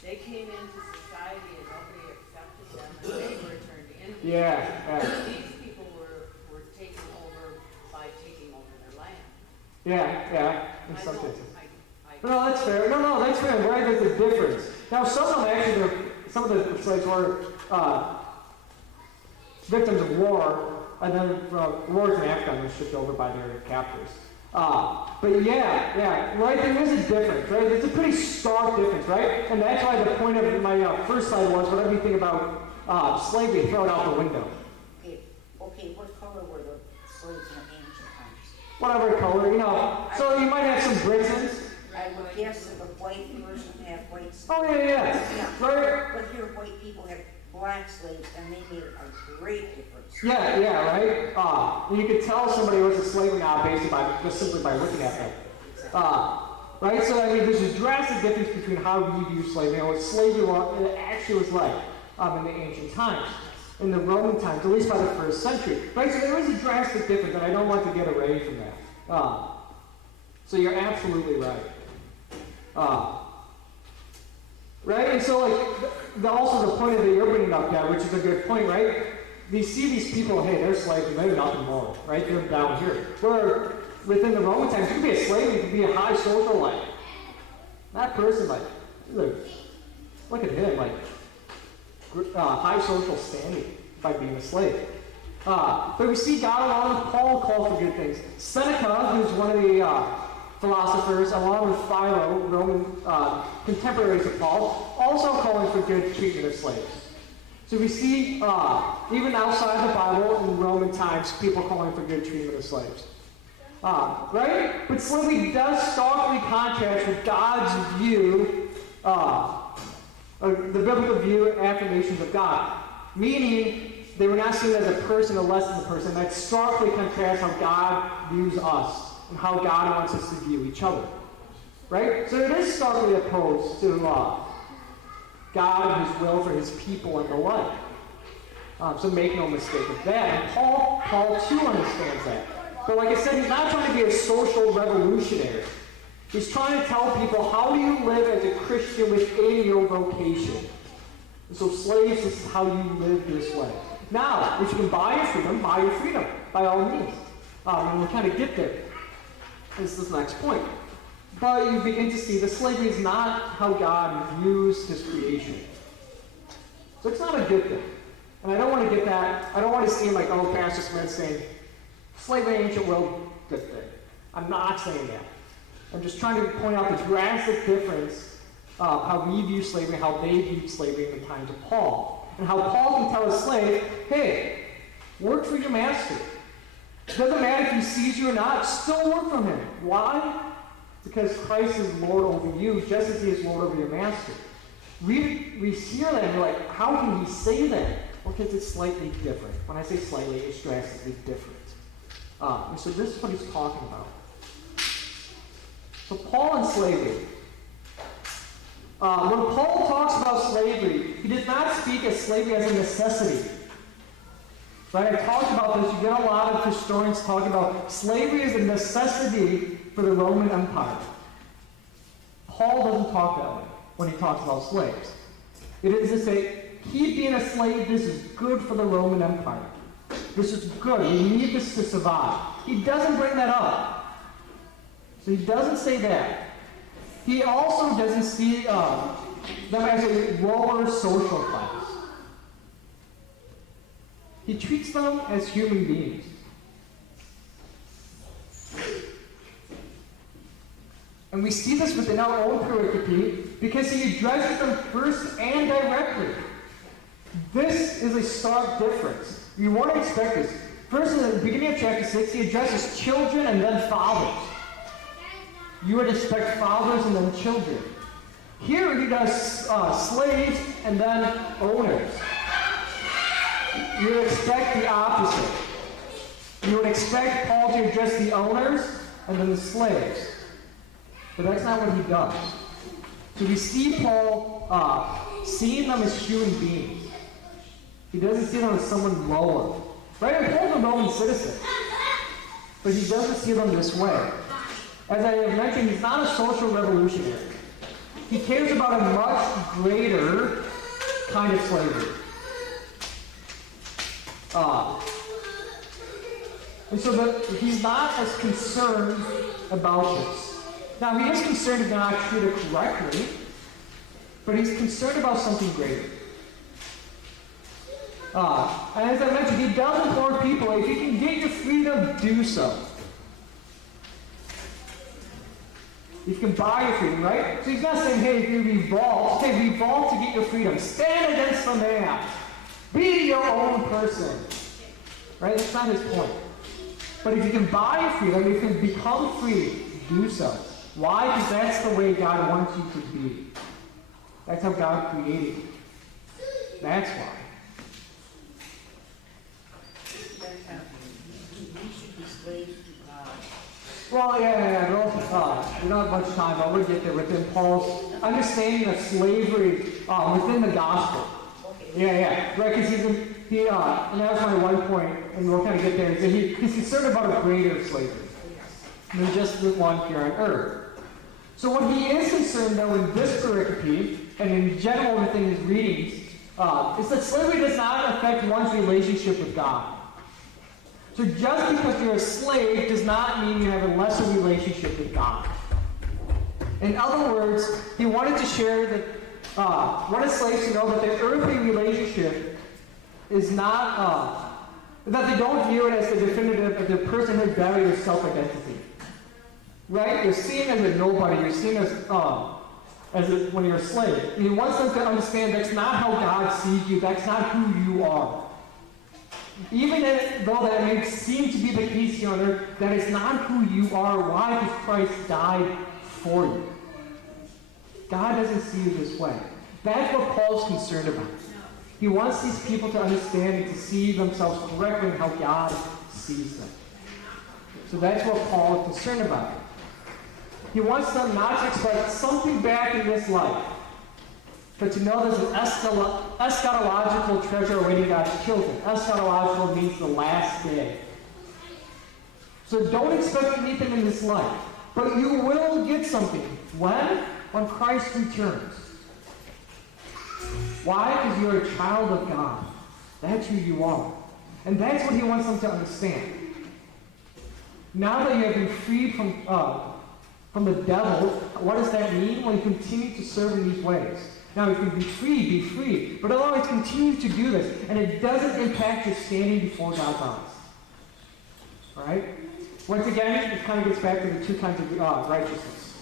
They came into society and nobody accepted them, and they were turned into. Yeah. These people were taken over by taking over their land. Yeah. In some cases. No, that's fair. That's fair. Right, there's a difference. Now, some of the slaves were victims of war, and then wars in Afghanistan were shipped over by their captors. But yeah, right, there is a difference, right? It's a pretty stark difference, right? And that's why the point of my first slide was, whatever you think about slavery, throw it out the window. Okay, what color were the slaves in the ancient times? Whatever color, so you might have some Britons. I would guess that a white person had white slaves. Oh, yeah. Right? But here, white people had black slaves, and they made a great difference. Yeah, right? You could tell somebody was a slave or not just simply by looking at them. Right? So, there's a drastic difference between how we view slavery and what slavery it actually was like in the ancient times, in the Roman times, at least by the 1st century. Right? So there is a drastic difference, and I don't want to get away from that. So you're absolutely right. Right? And so, also the point that you're bringing up, Dad, which is a good point, right? You see these people, hey, they're slaves, and they're nothing more, right? They're down here. Where within the Roman times, you could be a slave, you could be a high social life. That person, look at him, high social standing by being a slave. But we see God along with Paul call for good things. Seneca, who's one of the philosophers, along with Philo, Roman contemporaries of Paul, also calling for good treatment of slaves. So we see, even outside the Bible in Roman times, people calling for good treatment of slaves. Right? But slavery does starkly contrast with God's view, the biblical view and affirmations of God. Meaning, they were not seen as a person or less than a person. That starkly contrasts how God views us and how God wants us to view each other. Right? So it is starkly opposed to God and His will for His people and the like. So make no mistake of that. And Paul too understands that. But like I said, he's not trying to be a social revolutionary. He's trying to tell people, how do you live as a Christian within your vocation? And so slaves, this is how you live this way. Now, if you can buy your freedom, by all means. And we'll kind of get there. This is the next point. But you begin to see that slavery is not how God views His creation. So it's not a good thing. And I don't want to get that, I don't want to seem like, oh, Pastor Smith's saying, slavery in ancient world, good thing. I'm not saying that. I'm just trying to point out the drastic difference of how we view slavery, how they viewed slavery in the times of Paul. And how Paul can tell a slave, hey, work for your master. It doesn't matter if he sees you or not, still work for him. Why? Because Christ is Lord over you, just as He is Lord over your master. We hear that and we're like, how can He say that? Well, because it's slightly different. When I say slightly, it's drastically different. And so this is what he's talking about. So Paul and slavery. When Paul talks about slavery, he does not speak of slavery as a necessity. Right? I talked about this. You get a lot of historians talking about slavery as a necessity for the Roman Empire. Paul doesn't talk that way when he talks about slaves. It is to say, keep being a slave, this is good for the Roman Empire. This is good. We need this to survive. He doesn't bring that up. So he doesn't say that. He also doesn't see them as a lower social class. He treats them as human beings. And we see this within our own pericope because he addresses them first and directly. This is a stark difference. You won't expect this. First, in the beginning of chapter 6, he addresses children and then fathers. You would expect fathers and then children. Here he does slaves and then owners. You would expect the opposite. You would expect Paul to address the owners and then the slaves. But that's not what he does. So we see Paul seeing them as human beings. He doesn't see them as someone lower. Right? And Paul's a Roman citizen. But he doesn't see them this way. As I have mentioned, he's not a social revolutionary. He cares about a much greater kind of slavery. And so that he's not as concerned about this. Now, he is concerned if they're not treated correctly, but he's concerned about something greater. And as I mentioned, he does implore people, if you can get your freedom, do so. You can buy your freedom, right? So he's not saying, hey, if you revolt, okay, revolt to get your freedom. Stand against the man. Be your own person. Right? That's not his point. But if you can buy your freedom, if you can become free, do so. Why? Because that's the way God wants you to be. That's how God created you. That's why. We should be slaves to God. Well, yeah. We don't have much time, but we'll get there within Paul's understanding of slavery within the gospel. Yeah. Right, because and that was my one point, and we'll kind of get there, is that he's concerned about a greater slavery than just the one here on earth. So what he is concerned, though, in this pericope, and in general within his readings, is that slavery does not affect one's relationship with God. So just because you're a slave does not mean you have a lesser relationship with God. In other words, he wanted to share that, wanted slaves to know that their earthly relationship is not, that they don't view it as the definitive of their personhood, value, or self-identity. Right? You're seen as a nobody. You're seen as when you're a slave. And he wants them to understand that's not how God sees you. That's not who you are. Even though that may seem to be the case here on earth, that is not who you are. Why? Because Christ died for you. God doesn't see you this way. That's what Paul's concerned about. He wants these people to understand and to see themselves correctly in how God sees them. So that's what Paul is concerned about. He wants them not to expect something back in this life, but to know there's an eschatological treasure awaiting God's children. Eschatological means the last day. So don't expect anything in this life, but you will get something. When? When Christ returns. Why? Because you're a child of God. That's who you are. And that's what he wants them to understand. Now that you have been freed from the devil, what does that mean? Well, you continue to serve in these ways. Now, you can be free, but always continue to do this, and it doesn't impact your standing before God's eyes. All right? Once again, it kind of gets back to the two kinds of righteousness.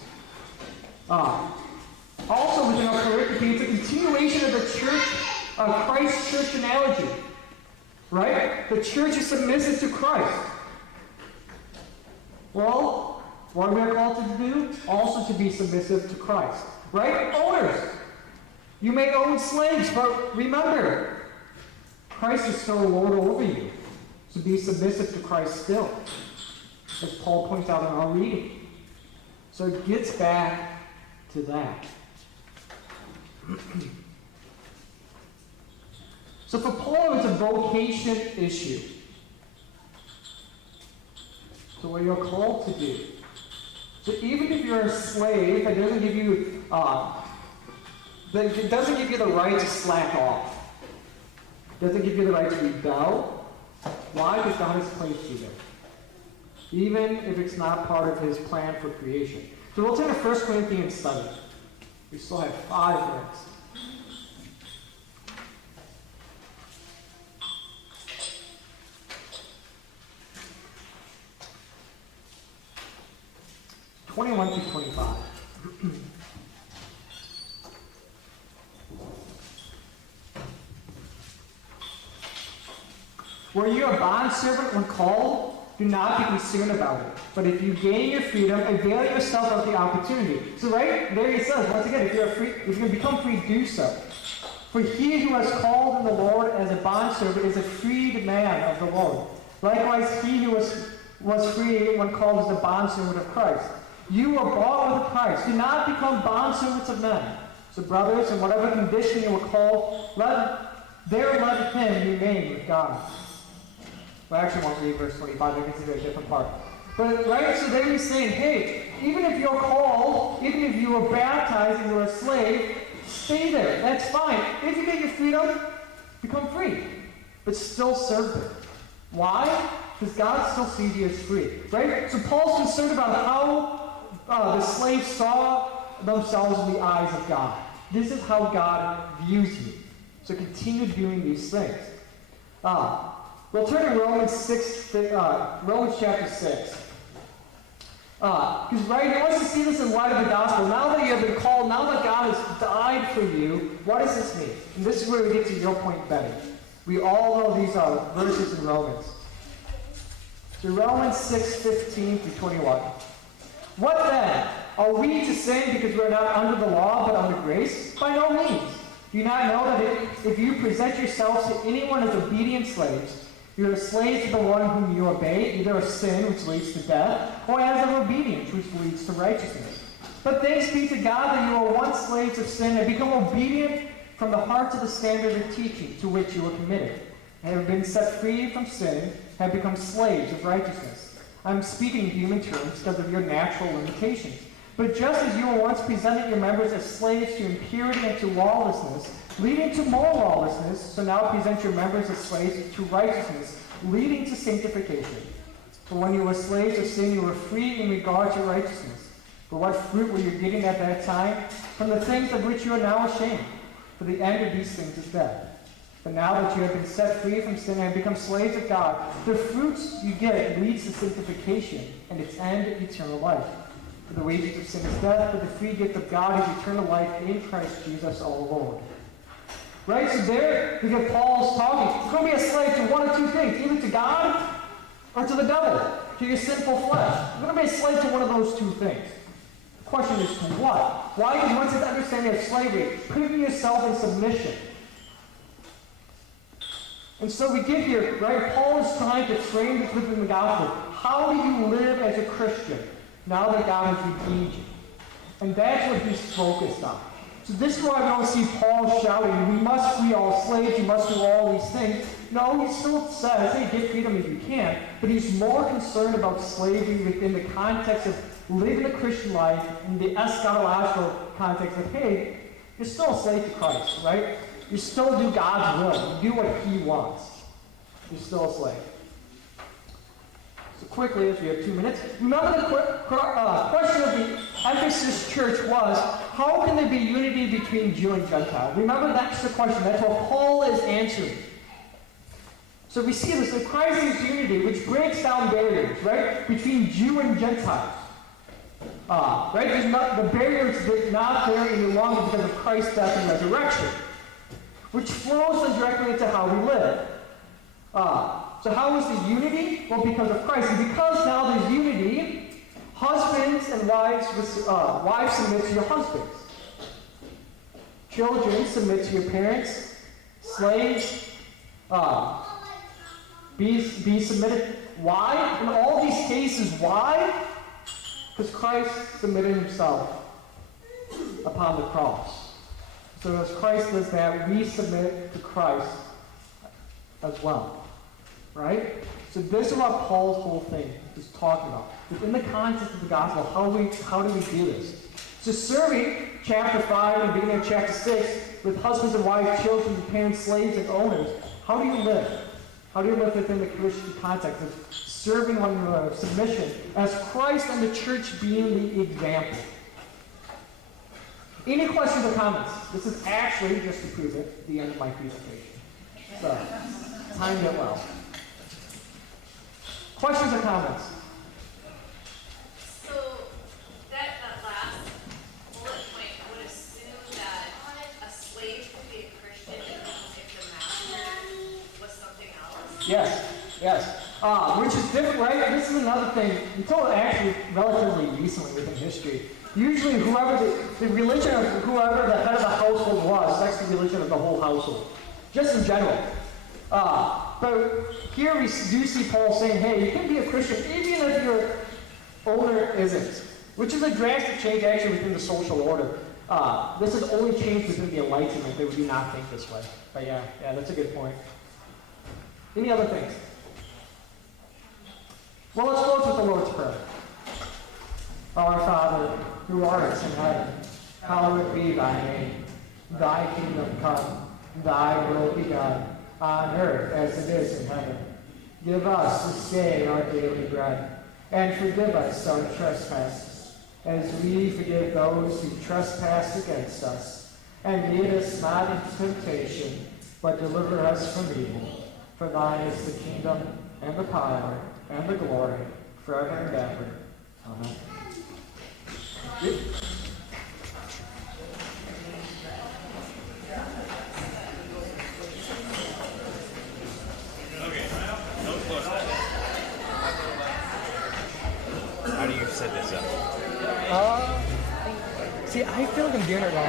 Also, within our pericope, it's a continuation of the church, Christ's church analogy. Right? The church is submissive to Christ. Well, what are we called to do? Also to be submissive to Christ. Right? Owners. You may own slaves, but remember, Christ is still Lord over you. So be submissive to Christ still. As Paul points out in our reading. So it gets back to that. So for Paul, it's a vocation issue. So what you're called to do. So even if you're a slave, it doesn't give you the right to slack off. It doesn't give you the right to rebel. Why? Because God has placed you there. Even if it's not part of his plan for creation. So we'll turn to 1 Corinthians 7. We still have 5 minutes. (21 through 25). Were you a bondservant when called? Do not be concerned about it. But if you gain your freedom, avail yourself of the opportunity. So right there he says, once again, if you can become free, do so. For he who has called in the Lord as a bondservant is a freed man of the Lord. Likewise, he who was free when called is a bondservant of Christ. You were bought with a price. Do not become bondservants of men. So brothers, in whatever condition you were called, let him remain with God. Well, I actually won't read verse 25. I consider a different part. But, right, so there he's saying, hey, even if you're called, even if you were baptized and you're a slave, stay there. That's fine. If you get your freedom, become free. But still serve them. Why? Because God still sees you as free. Right? So Paul's concerned about how the slaves saw themselves in the eyes of God. This is how God views you. So continue doing these things. We'll turn to Romans chapter 6. Because right, he wants to see this in light of the gospel. Now that you have been called, now that God has died for you, what does this mean? And this is where we get to your point, Betty. We all know these verses in Romans. So Romans 6:15 through 21. What then? Are we to sin because we are not under the law but under grace? By no means. Do you not know that if you present yourselves to anyone as obedient slaves, you are slaves to the one whom you obey, either of sin, which leads to death, or as of obedience, which leads to righteousness. But thanks be to God that you were once slaves of sin and become obedient from the heart to the standard of teaching to which you were committed, and have been set free from sin, have become slaves of righteousness. I'm speaking in human terms because of your natural limitations. But just as you were once presenting your members as slaves to impurity and to lawlessness, leading to more lawlessness, so now present your members as slaves to righteousness, leading to sanctification. For when you were slaves of sin, you were free in regard to righteousness. But what fruit were you getting at that time? From the things of which you are now ashamed. For the end of these things is death. But now that you have been set free from sin and have become slaves of God, the fruits you get leads to sanctification, and its end, eternal life. For the wages of sin is death, but the free gift of God is eternal life in Christ Jesus our Lord. Right? So there, we get Paul's talking. You're going to be a slave to one of two things, either to God or to the devil, to your sinful flesh. You're going to be a slave to one of those two things. The question is, to what? Why? Because once it's understanding of slavery, putting yourself in submission. And so we get here, right? Paul is trying to frame this within the gospel. How do you live as a Christian now that God has redeemed you? And that's what he's focused on. So this is why we don't see Paul shouting, we must free all slaves, you must do all these things. No, he still says, hey, get freedom if you can, but he's more concerned about slavery within the context of living the Christian life in the eschatological context of, hey, you're still a slave to Christ, right? You still do God's will. You do what he wants. You're still a slave. So quickly, as we have 2 minutes, remember the question of the Ephesus church was, how can there be unity between Jew and Gentile? Remember, that's the question. That's what Paul is answering. So we see this, the Christ is unity, which breaks down barriers, right, between Jew and Gentiles. Right? The barriers are not there any longer because of Christ's death and resurrection, which flows directly into how we live. So how is the unity? Well, because of Christ. And because now there's unity, husbands and wives submit to your husbands. Children submit to your parents. Slaves be submitted. Why? In all these cases, why? Because Christ submitted himself upon the cross. So as Christ does that, we submit to Christ as well. Right? So this is what Paul's whole thing is talking about. Within the context of the gospel, how do we do this? So serving, chapter 5 and beginning of chapter 6, with husbands and wives, children, parents, slaves, and owners, how do you live? How do you live within the Christian context of serving one another, submission, as Christ and the church being the example? Any questions or comments? This is actually, just to prove it, the end of my presentation. So, timed it well. Questions or comments? So, that last bullet point would assume that a slave could be a Christian if the master was something else? Yes. Which is different, right? This is another thing, until actually relatively recently within history. Usually whoever the religion of whoever the head of the household was, that's the religion of the whole household. Just in general. But here we do see Paul saying, hey, you can be a Christian even if your owner isn't. Which is a drastic change actually within the social order. This is only changed within the Enlightenment. They would do not think this way. But yeah, that's a good point. Any other things? Well, let's close with the Lord's Prayer. Our Father, who art in heaven, hallowed be thy name. Thy kingdom come, thy will be done, on earth as it is in heaven. Give us this day our daily bread, and forgive us our trespasses, as we forgive those who trespass against us. And lead us not into temptation, but deliver us from evil. For thine is the kingdom, and the power, and the glory, forever and ever. Amen. How do you set this up? See, I feel like I'm doing it wrong.